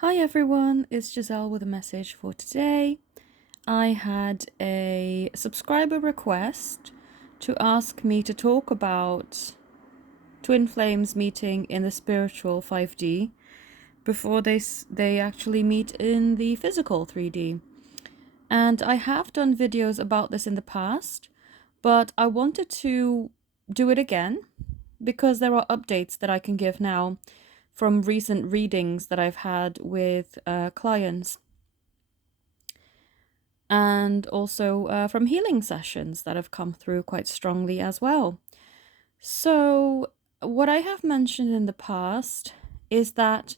Hi everyone, it's Giselle with a message for today. I had a subscriber request to ask me to talk about twin flames meeting in the spiritual 5D before they actually meet in the physical 3D. And I have done videos about this in the past, but I wanted to do it again because there are updates that I can give now from recent readings that I've had with clients, and also from healing sessions that have come through quite strongly as well. So, what I have mentioned in the past is that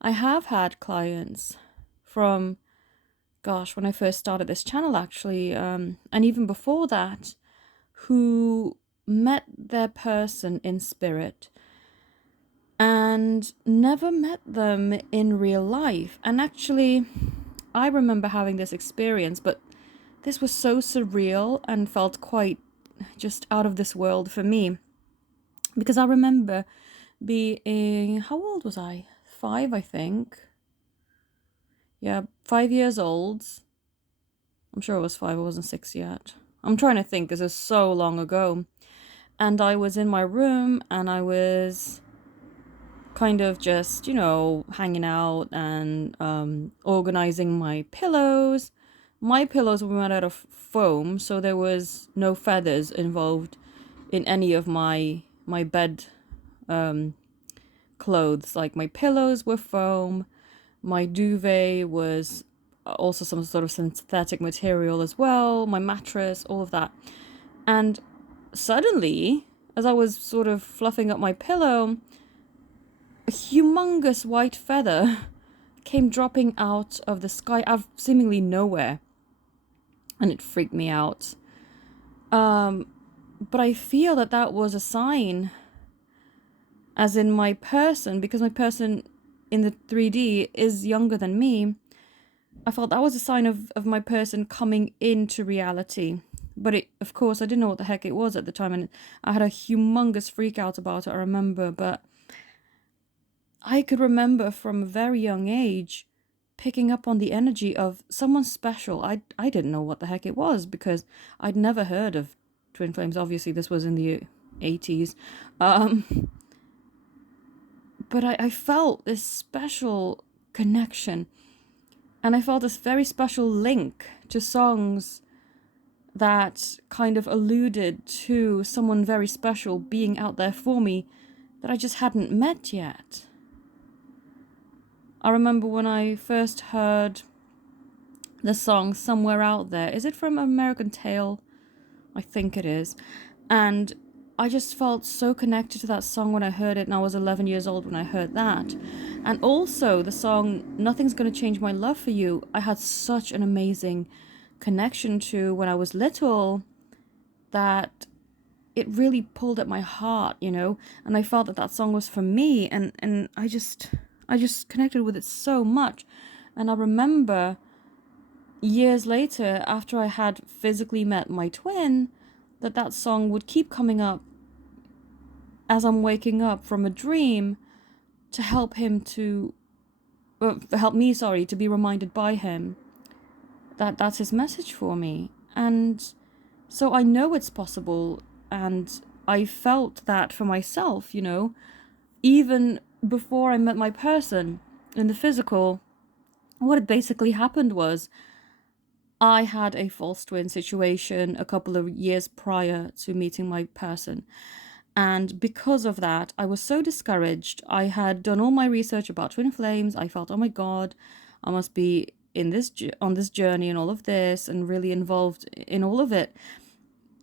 I have had clients from, gosh, when I first started this channel actually, and even before that, who met their person in spirit and never met them in real life. And actually, I remember having this experience, but this was so surreal and felt quite just out of this world for me. Because I remember being, how old was I? 5, I think. Yeah, 5 years old. I'm sure I was 5, I wasn't 6 yet. I'm trying to think because it was so long ago. And I was in my room and I was kind of just, hanging out and organizing my pillows. My pillows were made out of foam, so there was no feathers involved in any of my bed um, clothes. Like my pillows were foam, my duvet was also some sort of synthetic material as well, my mattress, all of that. And suddenly, as I was sort of fluffing up my pillow, a humongous white feather came dropping out of the sky out of seemingly nowhere, and it freaked me out. But I feel that that was a sign, as in my person, because my person in the 3D is younger than me. I felt that was a sign of my person coming into reality. But of course, I didn't know what the heck it was at the time, and I had a humongous freak out about it, I remember. But I could remember from a very young age picking up on the energy of someone special. I didn't know what the heck it was because I'd never heard of twin flames. Obviously, this was in the 80s. But I felt this special connection, and I felt this very special link to songs that kind of alluded to someone very special being out there for me that I just hadn't met yet. I remember when I first heard the song Somewhere Out There. Is it from American Tail? I think it is. And I just felt so connected to that song when I heard it, and I was 11 years old when I heard that. And also the song Nothing's Gonna Change My Love for You, I had such an amazing connection to when I was little that it really pulled at my heart, and I felt that that song was for me, and I just connected with it so much. And I remember years later, after I had physically met my twin, that song would keep coming up as I'm waking up from a dream to help me, sorry, to be reminded by him that that's his message for me. And so I know it's possible, and I felt that for myself, even before I met my person in the physical. What had basically happened was I had a false twin situation a couple of years prior to meeting my person. And because of that, I was so discouraged. I had done all my research about twin flames. I felt, oh my God, I must be on this journey and all of this and really involved in all of it.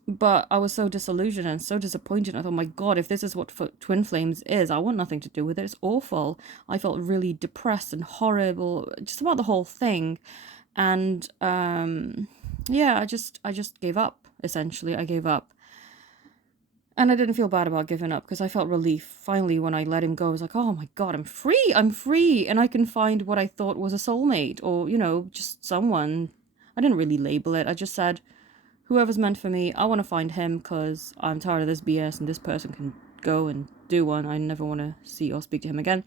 But I was so disillusioned and so disappointed. I thought, my God, if this is what twin flames is, I want nothing to do with it. It's awful. I felt really depressed and horrible just about the whole thing. And yeah, I just gave up. Essentially, I gave up. And I didn't feel bad about giving up because I felt relief finally when I let him go. I was like, oh my God, I'm free, and I can find what I thought was a soulmate, or just someone. I didn't really label it. I just said, whoever's meant for me, I want to find him because I'm tired of this BS, and this person can go and do one. I never want to see or speak to him again.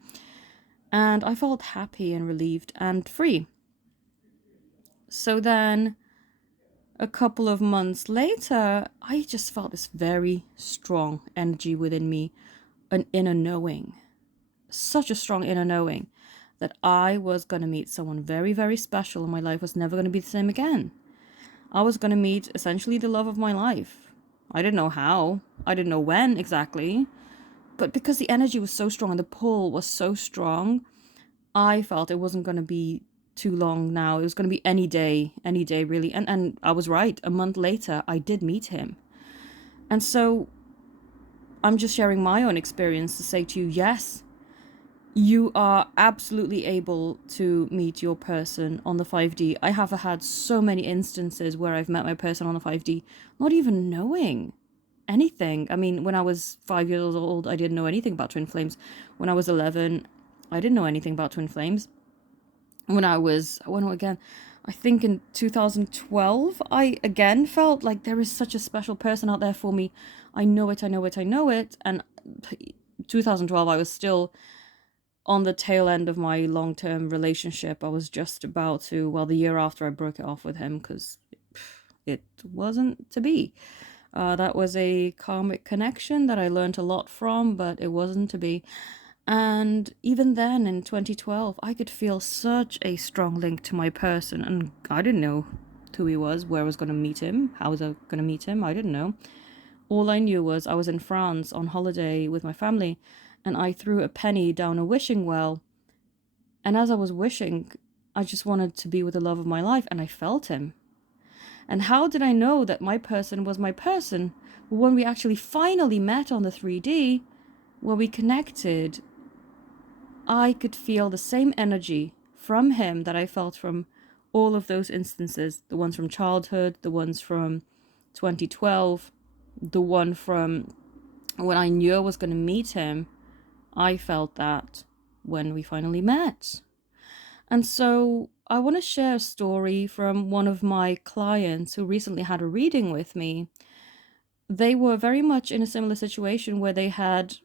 And I felt happy and relieved and free. So then a couple of months later, I just felt this very strong energy within me, an inner knowing, such a strong inner knowing that I was going to meet someone very, very special and my life was never going to be the same again. I was going to meet essentially the love of my life. I didn't know how, I didn't know when exactly, but because the energy was so strong and the pull was so strong, I felt it wasn't going to be too long now. It was going to be any day really. And I was right. A month later, I did meet him. And so I'm just sharing my own experience to say to you, yes, you are absolutely able to meet your person on the 5D. I have had so many instances where I've met my person on the 5D, not even knowing anything. I mean, when I was 5 years old, I didn't know anything about twin flames. When I was 11, I didn't know anything about twin flames. When again, I think in 2012, I again felt like there is such a special person out there for me. I know it. And 2012, I was still on the tail end of my long-term relationship. I was just about to, well, the year after I broke it off with him because it wasn't to be. That was a karmic connection that I learned a lot from, but it wasn't to be. And even then, in 2012, I could feel such a strong link to my person, and I didn't know who he was, where I was going to meet him, how was I going to meet him. I didn't know. All I knew was I was in France on holiday with my family, and I threw a penny down a wishing well. And as I was wishing, I just wanted to be with the love of my life, and I felt him. And how did I know that my person was my person? Well, when we actually finally met on the 3D, when we connected, I could feel the same energy from him that I felt from all of those instances, the ones from childhood, the ones from 2012, the one from when I knew I was going to meet him. I felt that when we finally met. And so I want to share a story from one of my clients who recently had a reading with me. They were very much in a similar situation where they had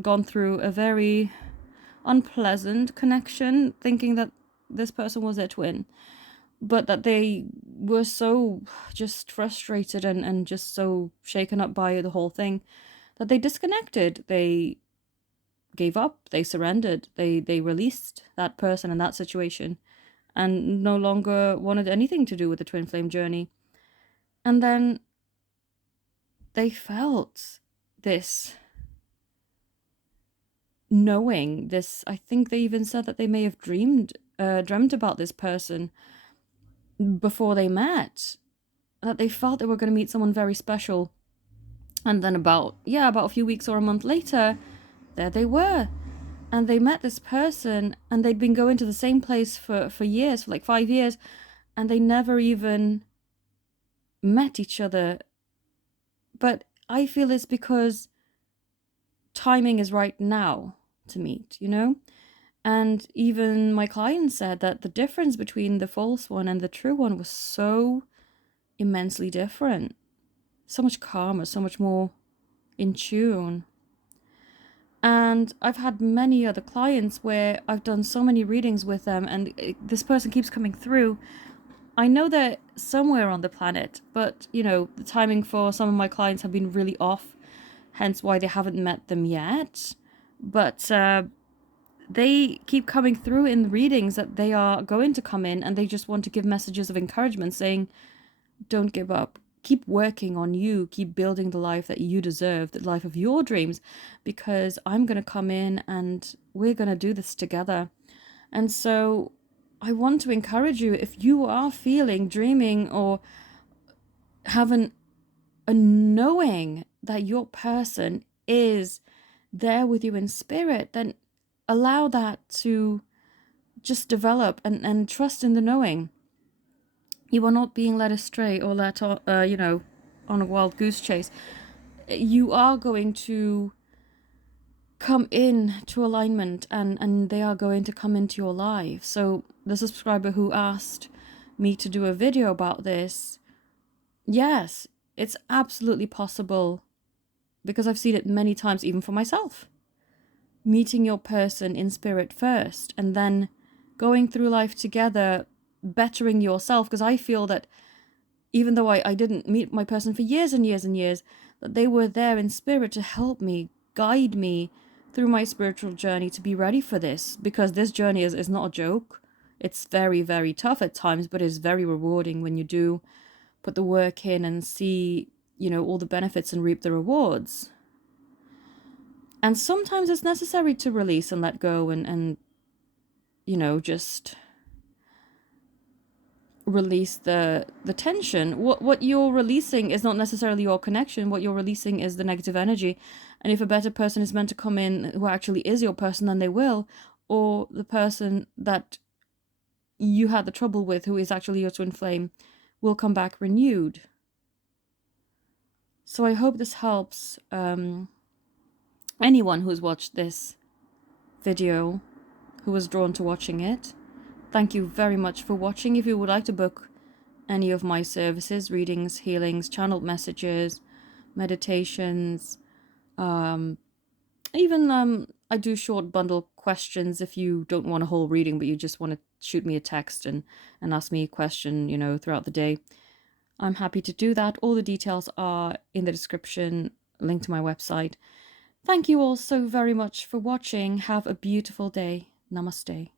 gone through a very unpleasant connection, thinking that this person was their twin, but that they were so just frustrated and just so shaken up by the whole thing that they disconnected. They gave up, they surrendered, they released that person and that situation and no longer wanted anything to do with the twin flame journey. And then they felt this knowing, this, I think they even said that they may have dreamt about this person before they met, that they felt they were going to meet someone very special. And then about a few weeks or a month later, there they were. And they met this person, and they'd been going to the same place for years, for like 5 years, and they never even met each other. But I feel it's because timing is right now to meet, you know? And even my client said that the difference between the false one and the true one was so immensely different. So much calmer, so much more in tune. And I've had many other clients where I've done so many readings with them, and this person keeps coming through. I know they're somewhere on the planet, but, you know, the timing for some of my clients have been really off, hence why they haven't met them yet. But they keep coming through in the readings that they are going to come in, and they just want to give messages of encouragement saying, don't give up. Keep working on you. Keep building the life that you deserve, the life of your dreams, because I'm going to come in and we're going to do this together. And so I want to encourage you, if you are feeling, dreaming, or having a knowing that your person is there with you in spirit, then allow that to just develop and trust in the knowing. You are not being led astray or led, on a wild goose chase. You are going to come in to alignment, and they are going to come into your life. So the subscriber who asked me to do a video about this, yes, it's absolutely possible, because I've seen it many times, even for myself. meeting your person in spirit first and then going through life together, bettering yourself. Because I feel that even though I didn't meet my person for years and years and years, that they were there in spirit to help me, guide me through my spiritual journey to be ready for this. Because this journey is not a joke. It's very, very tough at times, but it's very rewarding when you do put the work in and see, all the benefits and reap the rewards. And sometimes it's necessary to release and let go and just release the tension. What you're releasing is not necessarily your connection. What you're releasing is the negative energy. And if a better person is meant to come in who actually is your person, then they will. Or the person that you had the trouble with, who is actually your twin flame, will come back renewed. So I hope this helps anyone who's watched this video, who was drawn to watching it. Thank you very much for watching. If you would like to book any of my services, readings, healings, channeled messages, meditations, even I do short bundle questions if you don't want a whole reading, but you just want to shoot me a text and ask me a question, throughout the day. I'm happy to do that. All the details are in the description, link to my website. Thank you all so very much for watching. Have a beautiful day. Namaste.